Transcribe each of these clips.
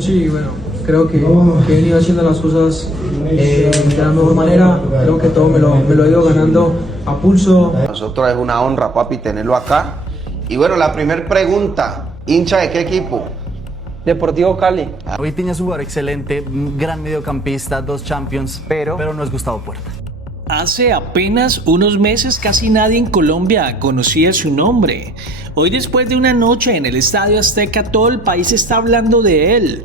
Sí, bueno, creo que he venido haciendo las cosas de la mejor manera. Creo que todo me lo he ido ganando a pulso. Nosotros es una honra, papi, tenerlo acá. Y bueno, la primera pregunta, ¿hincha de qué equipo? Deportivo Cali. Vitinha es un jugador excelente, un gran mediocampista, 2 Champions, pero no es Gustavo Puerta. Hace apenas unos meses casi nadie en Colombia conocía su nombre. Hoy, después de una noche en el Estadio Azteca, todo el país está hablando de él.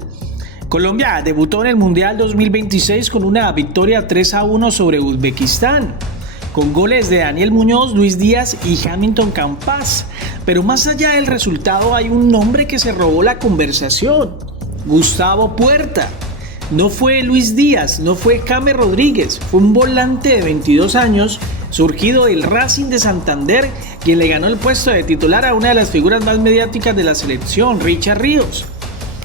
Colombia debutó en el Mundial 2026 con una victoria 3-1 sobre Uzbekistán, con goles de Daniel Muñoz, Luis Díaz y Hamilton Campas. Pero más allá del resultado hay un nombre que se robó la conversación: Gustavo Puerta. No fue Luis Díaz, no fue James Rodríguez, fue un volante de 22 años, surgido del Racing de Santander, quien le ganó el puesto de titular a una de las figuras más mediáticas de la selección, Richard Ríos.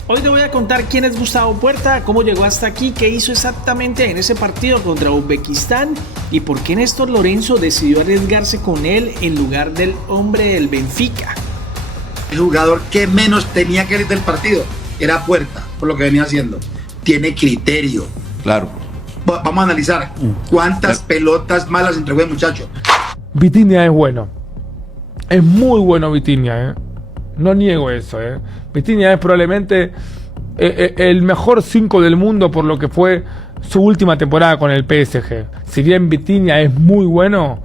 Hoy te voy a contar quién es Gustavo Puerta, cómo llegó hasta aquí, qué hizo exactamente en ese partido contra Uzbekistán y por qué Néstor Lorenzo decidió arriesgarse con él en lugar del hombre del Benfica. El jugador que menos tenía que ir del partido era Puerta, por lo que venía haciendo. Tiene criterio. Claro. Vamos a analizar cuántas pelotas malas entregó el muchacho. Vitinha es bueno. Es muy bueno Vitinha, No niego eso, Vitinha es probablemente el mejor 5 del mundo por lo que fue su última temporada con el PSG. Si bien Vitinha es muy bueno,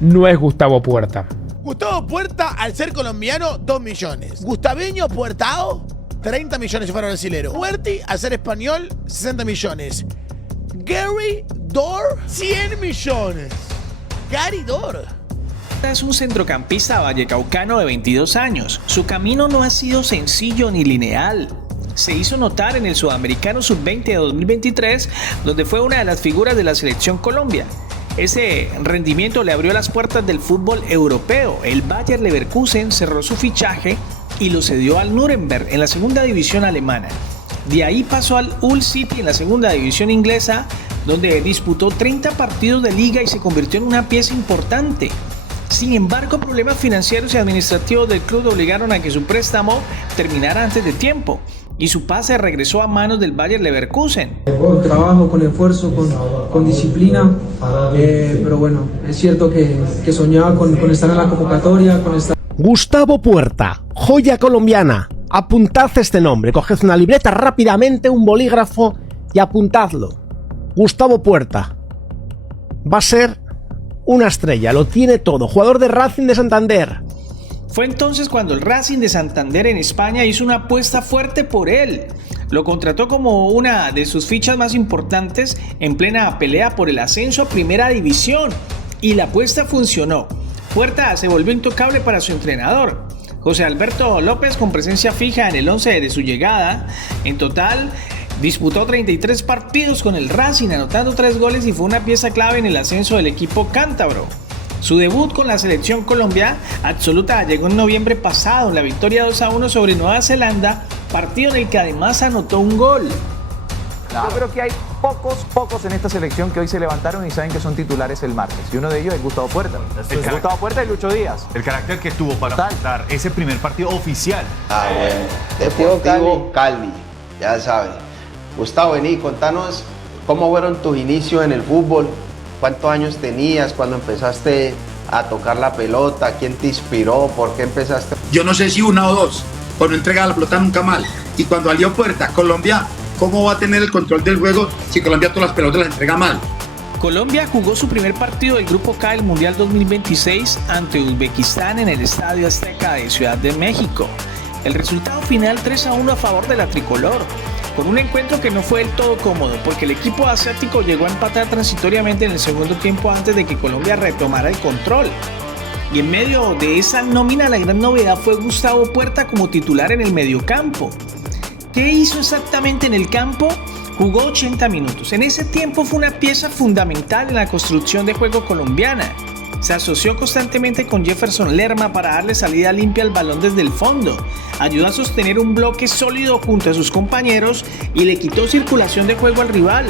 no es Gustavo Puerta. Gustavo Puerta, al ser colombiano, 2 millones. Gustaveño Puertao, 30 millones si fuera brasilero. Puerti, al ser español, 60 millones. Gary Dor, 100 millones. Gary Dor. Es un centrocampista vallecaucano de 22 años. Su camino no ha sido sencillo ni lineal. Se hizo notar en el Sudamericano Sub-20 de 2023, donde fue una de las figuras de la selección Colombia. Ese rendimiento le abrió las puertas del fútbol europeo. El Bayer Leverkusen cerró su fichaje y lo cedió al Nuremberg en la segunda división alemana. De ahí pasó al Hull City en la segunda división inglesa, donde disputó 30 partidos de liga y se convirtió en una pieza importante. Sin embargo, problemas financieros y administrativos del club obligaron a que su préstamo terminara antes de tiempo y su pase regresó a manos del Bayer Leverkusen. Con trabajo, con esfuerzo, con disciplina, pero bueno, es cierto que soñaba con estar en la convocatoria, con estar... Gustavo Puerta, joya colombiana. Apuntad este nombre, coged una libreta rápidamente, un bolígrafo y apuntadlo. Gustavo Puerta va a ser una estrella, lo tiene todo, jugador de Racing de Santander. Fue entonces cuando el Racing de Santander en España hizo una apuesta fuerte por él. Lo contrató como una de sus fichas más importantes en plena pelea por el ascenso a Primera División. Y la apuesta funcionó. Puerta se volvió intocable para su entrenador, José Alberto López, con presencia fija en el 11 de su llegada. En total, disputó 33 partidos con el Racing, anotando 3 goles y fue una pieza clave en el ascenso del equipo cántabro. Su debut con la selección Colombia absoluta llegó en noviembre pasado en la victoria 2-1 sobre Nueva Zelanda, partido en el que además anotó un gol. Yo creo que hay pocos en esta selección que hoy se levantaron y saben que son titulares el martes. Y uno de ellos es Gustavo Puerta. Gustavo Puerta y Lucho Díaz. El carácter que tuvo para afrontar ese primer partido oficial. Bueno. Deportivo Cali, ya saben. Gustavo, vení, contanos cómo fueron tus inicios en el fútbol. ¿Cuántos años tenías cuando empezaste a tocar la pelota? ¿Quién te inspiró? ¿Por qué empezaste? Yo no sé si 1 o 2, pero no entregaba la pelota nunca mal. Y cuando salió Puerta, Colombia, ¿cómo va a tener el control del juego si Colombia todas las pelotas las entrega mal? Colombia jugó su primer partido del Grupo K del Mundial 2026 ante Uzbekistán en el Estadio Azteca de Ciudad de México. El resultado final 3-1 a favor de la tricolor, con un encuentro que no fue del todo cómodo, porque el equipo asiático llegó a empatar transitoriamente en el segundo tiempo antes de que Colombia retomara el control. Y en medio de esa nómina, la gran novedad fue Gustavo Puerta como titular en el mediocampo. ¿Qué hizo exactamente en el campo? Jugó 80 minutos. En ese tiempo fue una pieza fundamental en la construcción de juego colombiana. Se asoció constantemente con Jefferson Lerma para darle salida limpia al balón desde el fondo. Ayudó a sostener un bloque sólido junto a sus compañeros y le quitó circulación de juego al rival.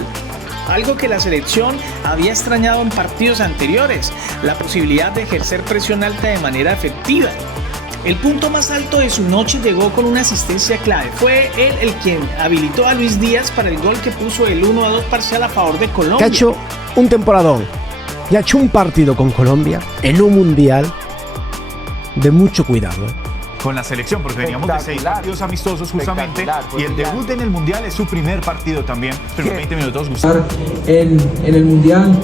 Algo que la selección había extrañado en partidos anteriores, la posibilidad de ejercer presión alta de manera efectiva. El punto más alto de su noche llegó con una asistencia clave. Fue él el quien habilitó a Luis Díaz para el gol que puso el 1-2 parcial a favor de Colombia. Que ha hecho un temporadón y ha hecho un partido con Colombia en un mundial de mucho cuidado. Con la selección, porque veníamos de 6 partidos amistosos justamente, y el debut en el Mundial es su primer partido también. Pero 20 minutos, Gustavo. En el Mundial,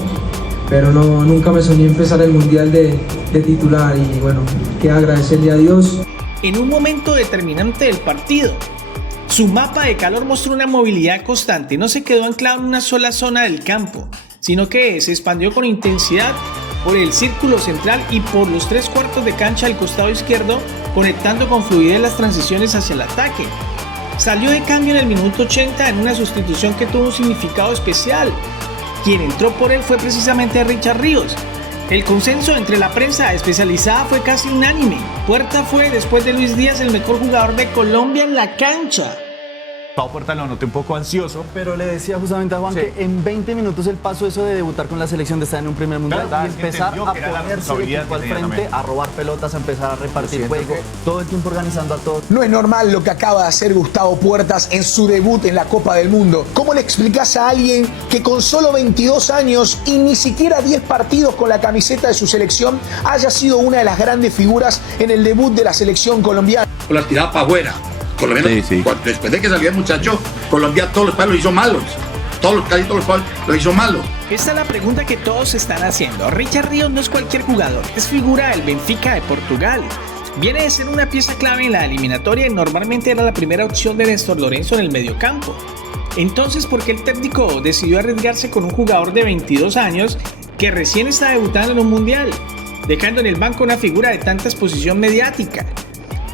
pero nunca me soñé empezar el Mundial de titular, y bueno, queda agradecerle a Dios. En un momento determinante del partido, su mapa de calor mostró una movilidad constante. No se quedó anclado en una sola zona del campo, sino que se expandió con intensidad por el círculo central y por los 3/4 de cancha al costado izquierdo, conectando con fluidez las transiciones hacia el ataque. Salió de cambio en el minuto 80 en una sustitución que tuvo un significado especial. Quien entró por él fue precisamente Richard Ríos. El consenso entre la prensa especializada fue casi unánime. Puerta fue, después de Luis Díaz, el mejor jugador de Colombia en la cancha. Gustavo Puerta lo noté un poco ansioso. Pero le decía justamente a Juan que en 20 minutos él pasó eso de debutar con la selección, de estar en un primer mundial, Claro, y empezar a ponerse el equipo al frente, a robar pelotas, a empezar a repartir juego, todo el tiempo organizando a todos. No es normal lo que acaba de hacer Gustavo Puertas en su debut en la Copa del Mundo. ¿Cómo le explicás a alguien que con solo 22 años y ni siquiera 10 partidos con la camiseta de su selección haya sido una de las grandes figuras en el debut de la selección colombiana? Con las tiradas para afuera. Colombiano, después de que salió el muchacho, Colombia todos los palos lo hizo malos. Casi todos los palos lo hizo malos. Esta es la pregunta que todos están haciendo. Richard Ríos no es cualquier jugador, es figura del Benfica de Portugal. Viene de ser una pieza clave en la eliminatoria y normalmente era la primera opción de Néstor Lorenzo en el mediocampo. Entonces, ¿por qué el técnico decidió arriesgarse con un jugador de 22 años que recién está debutando en un mundial, dejando en el banco una figura de tanta exposición mediática?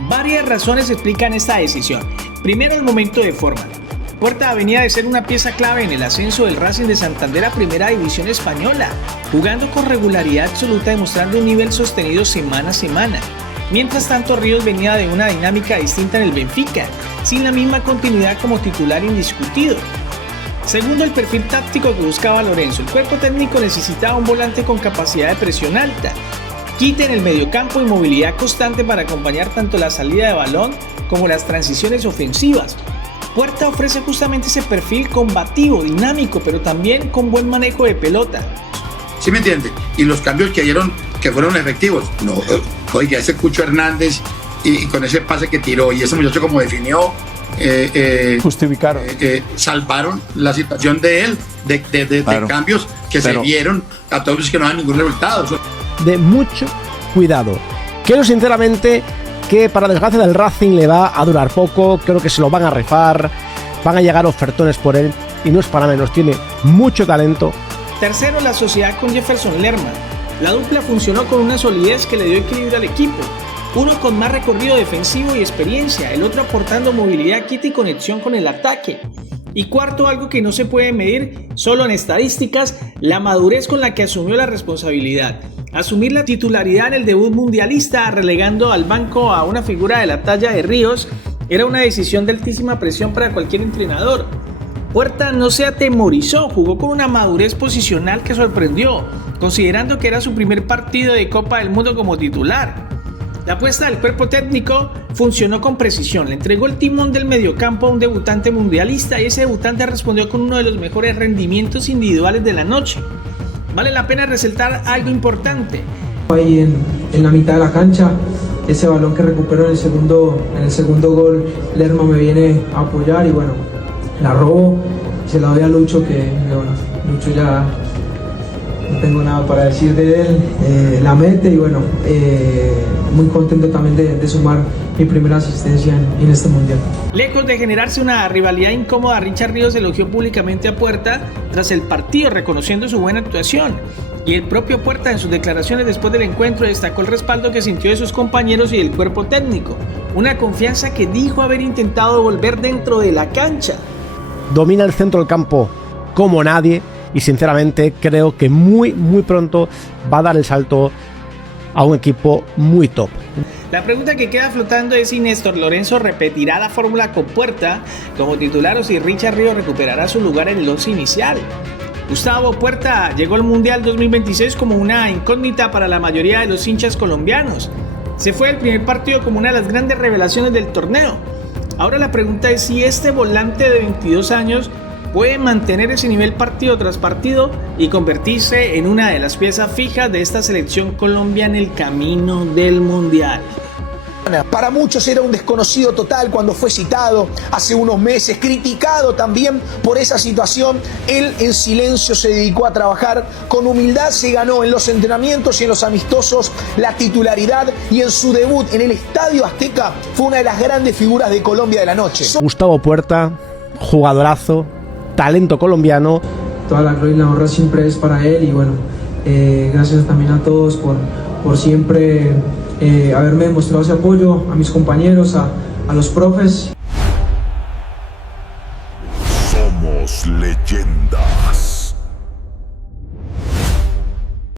Varias razones explican esta decisión. Primero, el momento de forma. Puerta venía de ser una pieza clave en el ascenso del Racing de Santander a Primera División Española, jugando con regularidad absoluta, demostrando un nivel sostenido semana a semana. Mientras tanto, Ríos venía de una dinámica distinta en el Benfica, sin la misma continuidad como titular indiscutido. Segundo, el perfil táctico que buscaba Lorenzo. El cuerpo técnico necesitaba un volante con capacidad de presión alta, quite en el mediocampo y movilidad constante para acompañar tanto la salida de balón como las transiciones ofensivas. Puerta ofrece justamente ese perfil combativo, dinámico, pero también con buen manejo de pelota. ¿Sí me entiende? Y los cambios que fueron efectivos. No, oiga, ese Cucho Hernández y con ese pase que tiró y ese muchacho como definió, justificaron. Salvaron la situación de él, de cambios que se vieron a todos los que no dan ningún resultado. De mucho cuidado. Creo sinceramente que para desgracia del Racing le va a durar poco. Creo que se lo van a rifar, van a llegar ofertones por él y no es para menos, tiene mucho talento. Tercero, la sociedad con Jefferson Lerma. La dupla funcionó con una solidez que le dio equilibrio al equipo. Uno con más recorrido defensivo y experiencia, el otro aportando movilidad, quita y conexión con el ataque. Y cuarto, algo que no se puede medir solo en estadísticas, la madurez con la que asumió la responsabilidad. Asumir la titularidad en el debut mundialista, relegando al banco a una figura de la talla de Ríos, era una decisión de altísima presión para cualquier entrenador. Puerta no se atemorizó, jugó con una madurez posicional que sorprendió, considerando que era su primer partido de Copa del Mundo como titular. La apuesta del cuerpo técnico funcionó con precisión, le entregó el timón del mediocampo a un debutante mundialista y ese debutante respondió con uno de los mejores rendimientos individuales de la noche. Vale la pena resaltar algo importante. Ahí en la mitad de la cancha, ese balón que recuperó en el segundo gol, Lerma me viene a apoyar y bueno, la robo, se la doy a Lucho, que bueno, Lucho ya no tengo nada para decir de él, la mete y bueno, muy contento también de sumar mi primera asistencia en este mundial. Lejos de generarse una rivalidad incómoda, Richard Ríos elogió públicamente a Puerta tras el partido, reconociendo su buena actuación. Y el propio Puerta en sus declaraciones después del encuentro destacó el respaldo que sintió de sus compañeros y del cuerpo técnico, una confianza que dijo haber intentado volver dentro de la cancha. Domina el centro del campo como nadie y sinceramente creo que muy pronto va a dar el salto a un equipo muy top. La pregunta que queda flotando es si Néstor Lorenzo repetirá la fórmula con Puerta como titular o si Richard Ríos recuperará su lugar en el once inicial. Gustavo Puerta llegó al Mundial 2026 como una incógnita para la mayoría de los hinchas colombianos. se fue del primer partido como una de las grandes revelaciones del torneo. Ahora la pregunta es si este volante de 22 años puede mantener ese nivel partido tras partido y convertirse en una de las piezas fijas de esta selección Colombia en el camino del Mundial. Para muchos era un desconocido total cuando fue citado hace unos meses, criticado también por esa situación. Él en silencio se dedicó a trabajar, con humildad se ganó en los entrenamientos y en los amistosos la titularidad, y en su debut en el Estadio Azteca fue una de las grandes figuras de Colombia de la noche. Gustavo Puerta, jugadorazo, talento colombiano. Toda la gloria y la honra siempre es para él, y bueno, gracias también a todos por siempre haberme demostrado ese apoyo, a mis compañeros, a los profes.